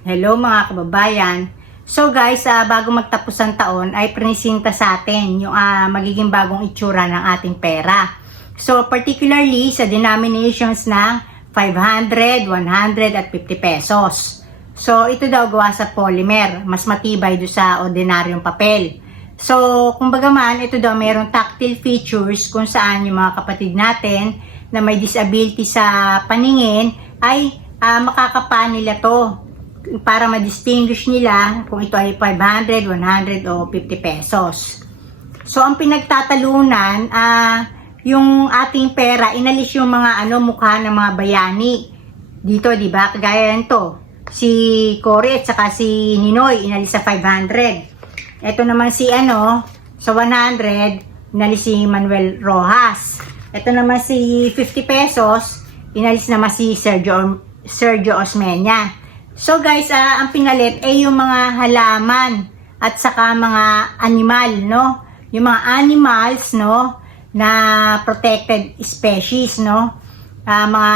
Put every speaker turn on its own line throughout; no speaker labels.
Hello mga kababayan. So guys, ah, bago magtapos ang taon ay prinisinta sa atin yung ah, magiging bagong itsura ng ating pera. So particularly sa denominations ng 500, 100 at 50 pesos. So ito daw gawa sa polymer, mas matibay do sa ordinaryong papel. So kumbaga man, ito daw mayroong tactile features kung saan yung mga kapatid natin na may disability sa paningin ay ah, makakapa nila to para ma-distinguish nila kung ito ay 500, 100 o 50 pesos. So ang pinagtatalunan, ah yung ating pera, inalis yung mga ano mukha ng mga bayani. Dito, 'di ba? Kagaya nito. Si Cory at saka si Ninoy inalis sa 500. Ito naman si ano, sa 100, inalis si Manuel Rojas. Ito naman si 50 pesos, inalis naman si Sergio Sergio Osmeña. So guys, ah, ang pinalit ay yung mga halaman at saka mga animal, no? Yung mga animals, no? Na protected species, no? Ah, mga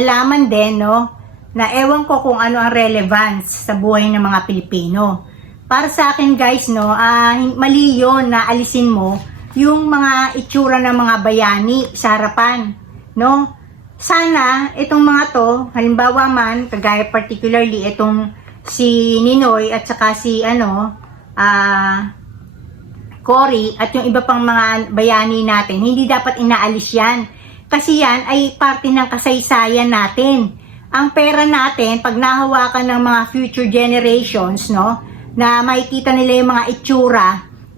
halaman din, no? Na ewan ko kung ano ang relevance sa buhay ng mga Pilipino. Para sa akin guys, no, hin- mali yun na alisin mo yung mga itsura ng mga bayani sa harapan, no? Sana itong mga to, halimbawa man, kagaya particularly itong si Ninoy at saka si ano, ah Cory at yung iba pang mga bayani natin, hindi dapat inaalis yan. Kasi yan ay parte ng kasaysayan natin. Ang pera natin, pag nahawakan ng mga future generations, no, na makikita nila yung mga itsura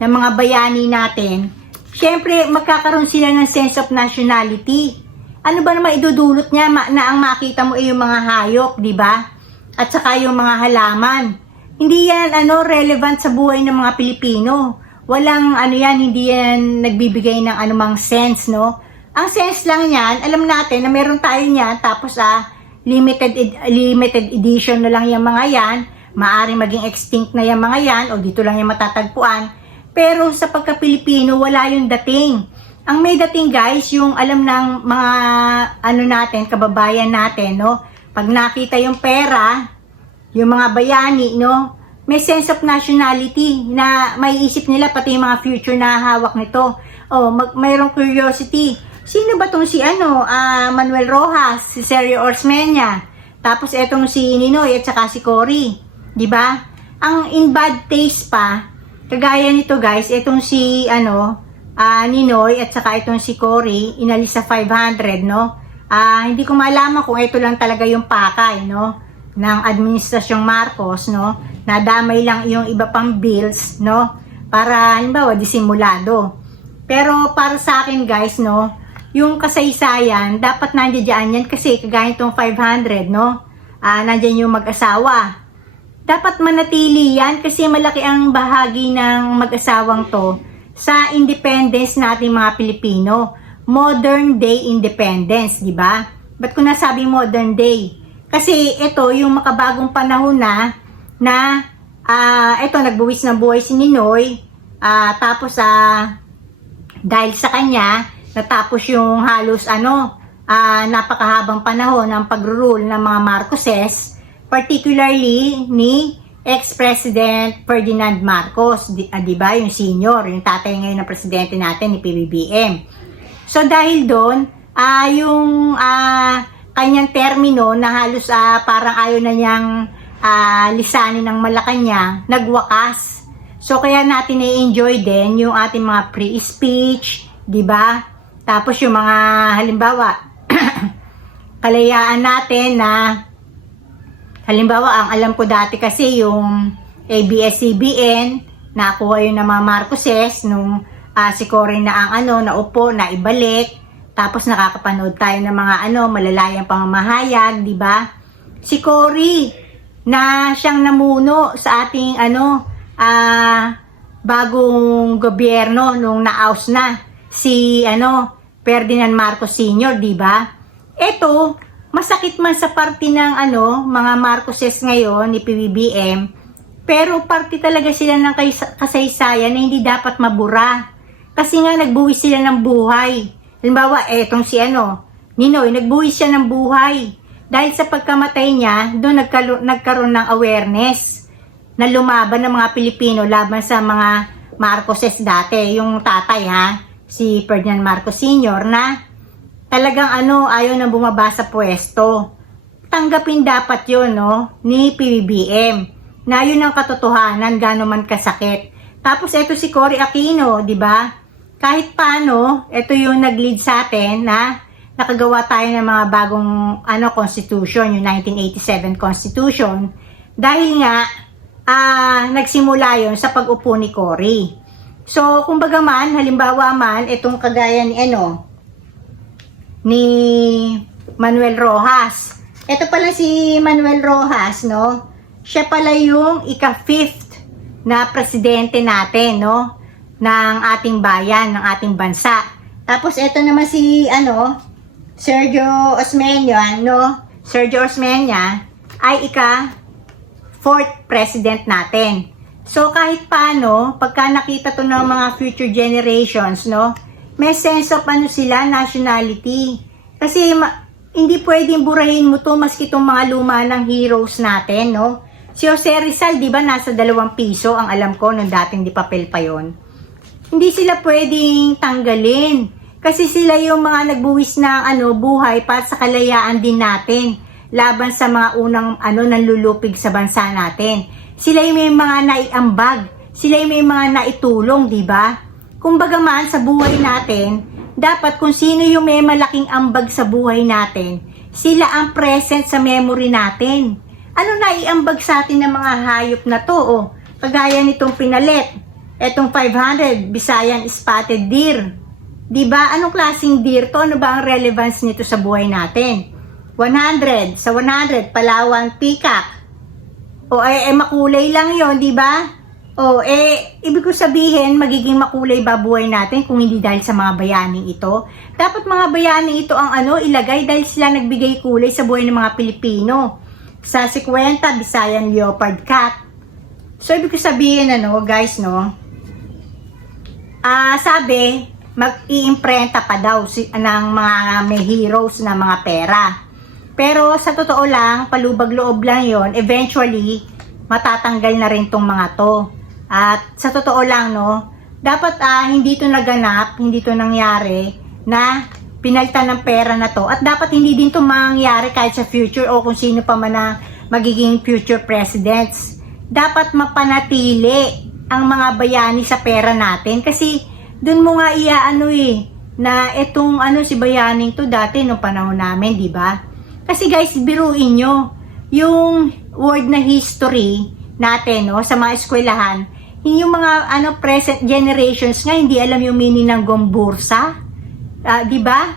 ng mga bayani natin, syempre magkakaroon sila ng sense of nationality ano ba naman idudulot niya na ang makita mo ay yung mga hayop, di ba? At saka yung mga halaman. Hindi yan ano relevant sa buhay ng mga Pilipino. Walang ano yan, hindi yan nagbibigay ng anumang sense, no? Ang sense lang niyan, alam natin na meron tayo niyan, tapos ah, limited ed- limited edition na lang yung mga yan, maaring maging extinct na yung mga yan, o dito lang yung matatagpuan. Pero sa pagka-Pilipino, wala yung dating. Ang may dating guys, yung alam ng mga ano natin, kababayan natin, no? Pag nakita yung pera, yung mga bayani, no? May sense of nationality na may isip nila pati yung mga future na hawak nito. Oh, mag, mayroong curiosity. Sino ba tong si ano, ah, Manuel Rojas, si Sergio Orsmeña, tapos etong si Ninoy at saka si Cory, 'di ba? Ang in bad taste pa, kagaya nito guys, etong si ano, ah Ninoy at saka itong si Cory, inalis sa 500, no? Ah, hindi ko malaman kung ito lang talaga yung pakay, no? ng administrasyong Marcos, no? Nadamay lang yung iba pang bills, no? Para, halimbawa, disimulado. Pero para sa akin, guys, no? Yung kasaysayan, dapat nandiyan yan kasi kagaya itong 500, no? Ah, nandiyan yung mag-asawa. Dapat manatili yan kasi malaki ang bahagi ng mag-asawang to sa independence nating mga Pilipino. Modern day independence, di ba? Ba't ko nasabing modern day? Kasi ito yung makabagong panahon na na ah ito nagbuwis ng buhay si Ninoy ah tapos ah dahil sa kanya natapos yung halos ano ah napakahabang panahon ng pag-rule ng mga Marcoses particularly ni ex-president Ferdinand Marcos di, ah, di ba yung senior yung tatay ngayon ng presidente natin ni PBBM So dahil doon, ah yung ah, kanyang termino na halos ah, parang ayaw na niyang ah, lisanin ng Malacanang, nagwakas. So kaya natin i-enjoy din yung ating mga free speech, 'di ba? Tapos yung mga halimbawa kalayaan natin na halimbawa ang alam ko dati kasi yung ABS-CBN nakuha yun ng mga Marcoses nung ah, si Cory na ang ano, naupo, na ibalik. Tapos nakakapanood tayo ng mga ano, malalayang pamamahayag, di ba? Si Cory, na siyang namuno sa ating ano, ah, bagong gobyerno nung naos na si ano, Ferdinand Marcos Sr., di ba? Ito, masakit man sa parte ng ano, mga Marcoses ngayon ni PBBM, pero parte talaga sila ng kasaysayan na hindi dapat mabura. Kasi nga nagbuwis sila ng buhay. Halimbawa, etong si ano, Ninoy, nagbuwis siya ng buhay. Dahil sa pagkamatay niya, doon nagkaroon, nagkaroon ng awareness na lumaban ng mga Pilipino laban sa mga Marcoses dati. Yung tatay ha, si Ferdinand Marcos Sr. na talagang ano, ayaw na bumaba sa pwesto. Tanggapin dapat yun, no, ni PBBM. Na yun ang katotohanan, gano'n man kasakit. Tapos eto si Cory Aquino, di ba? Kahit paano, ito yung nag-lead sa atin na nakagawa tayo ng mga bagong ano constitution, yung 1987 constitution. Dahil nga, ah nagsimula yon sa pag-upo ni Cory. So, kumbaga man, halimbawa man, itong kagaya ni ano, ni Manuel Rojas. Ito pala si Manuel Rojas, no? Siya pala yung ika-fifth na presidente natin, no? Ng ating bayan, ng ating bansa. Tapos ito naman si, ano, Sergio Osmeña, no? Sergio Osmeña ay ika fourth president natin. So kahit paano, pagka nakita to ng mga future generations, no, may sense of ano sila, nationality. Kasi ma- hindi pwedeng burahin mo to maski itong mga luma ng heroes natin, no. Si Jose Rizal, di ba, nasa dalawang piso, ang alam ko, nung dating di papel pa yon. Hindi sila pwedeng tanggalin. Kasi sila yung mga nagbuwis ng ano, buhay para sa kalayaan din natin laban sa mga unang ano nanlulupig sa bansa natin. Sila yung may mga naiambag, sila yung may mga naitulong, di ba? Kumbaga man sa buhay natin, dapat kung sino yung may malaking ambag sa buhay natin, sila ang present sa memory natin. Ano naiambag sa atin ng mga hayop na to? Oh, kagaya nitong pinalit, etong 500 Bisayan Spotted Deer. ba? Anong klaseng deer to? Ano ba ang relevance nito sa buhay natin? 100. Sa 100, Palawan Peacock. O eh, eh makulay lang yon di ba? O eh, ibig ko sabihin, magiging makulay ba buhay natin kung hindi dahil sa mga bayaning ito? Dapat mga bayaning ito ang ano, ilagay dahil sila nagbigay kulay sa buhay ng mga Pilipino. Sa 50, Bisayan Leopard Cat. So, ibig ko sabihin, ano, guys, no? Ah, sabi, mag-iimprenta pa daw si, ng mga may heroes na mga pera. Pero sa totoo lang, palubag loob lang yon eventually, matatanggal na rin tong mga to. At sa totoo lang, no, dapat ah, hindi to naganap, hindi to nangyari na pinalta ng pera na to. At dapat hindi din to mangyari kahit sa future o kung sino pa man na magiging future presidents. Dapat mapanatili ang mga bayani sa pera natin kasi dun mo nga iaano eh na etong ano si bayaning to dati nung panahon namin, di ba? Kasi guys, biruin nyo, yung word na history natin, no, sa mga eskwelahan, yung mga ano present generations nga hindi alam yung meaning ng gombursa. Ah, 'di ba?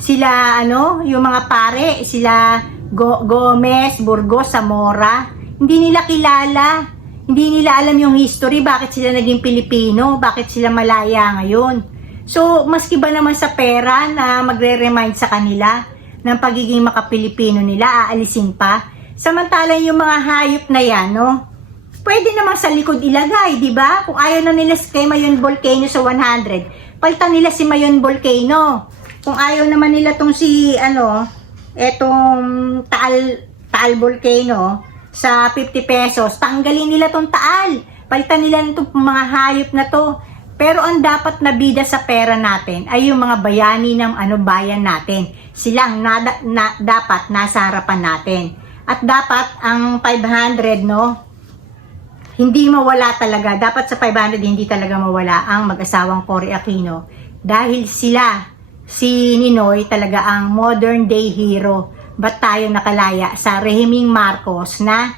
Sila ano, yung mga pare, sila Go- Gomez, Burgos, Zamora, hindi nila kilala. Hindi nila alam yung history, bakit sila naging Pilipino, bakit sila malaya ngayon. So, maski ba naman sa pera na magre-remind sa kanila ng pagiging makapilipino nila, aalisin pa. Samantalang yung mga hayop na yan, no? Pwede naman sa likod ilagay, di ba? Kung ayaw na nila kay Mayon Volcano sa 100, palitan nila si Mayon Volcano. Kung ayaw naman nila tong si, ano, etong Taal, Taal Volcano sa 50 pesos, tanggalin nila tong Taal. Palitan nila itong mga hayop na to. Pero ang dapat na bida sa pera natin ay yung mga bayani ng ano bayan natin. Silang na, na, dapat nasa harapan natin. At dapat ang 500 no, hindi mawala talaga. Dapat sa 500 hindi talaga mawala ang mag-asawang Cory Aquino dahil sila si Ninoy talaga ang modern day hero. Ba't tayo nakalaya sa rehiming Marcos na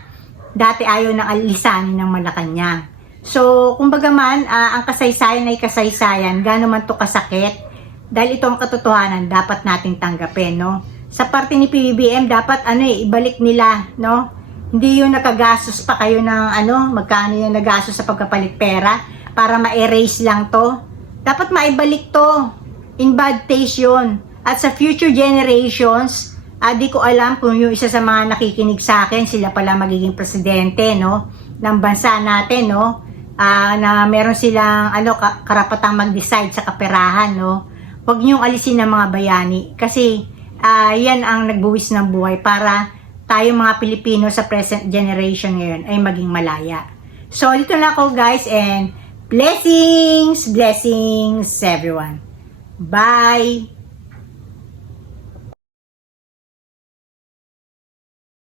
dati ayaw ng alisanin ng Malacanang. So, kumbaga man, ah, ang kasaysayan ay kasaysayan, gaano man to kasakit, dahil ito ang katotohanan, dapat nating tanggapin, no? Sa parte ni PBBM, dapat ano eh, ibalik nila, no? Hindi yung nakagastos pa kayo ng ano, magkano yung nagastos sa pagkapalit pera para ma-erase lang to. Dapat maibalik to. In bad taste yun. At sa future generations, ah, di ko alam kung yung isa sa mga nakikinig sa akin, sila pala magiging presidente, no? Ng bansa natin, no? Ah, na meron silang ano ka- karapatang mag-decide sa kaperahan, no? Huwag niyong alisin ng mga bayani kasi ah, yan ang nagbuwis ng buhay para tayo mga Pilipino sa present generation ngayon ay maging malaya. So, dito na ako guys and blessings, blessings everyone. Bye!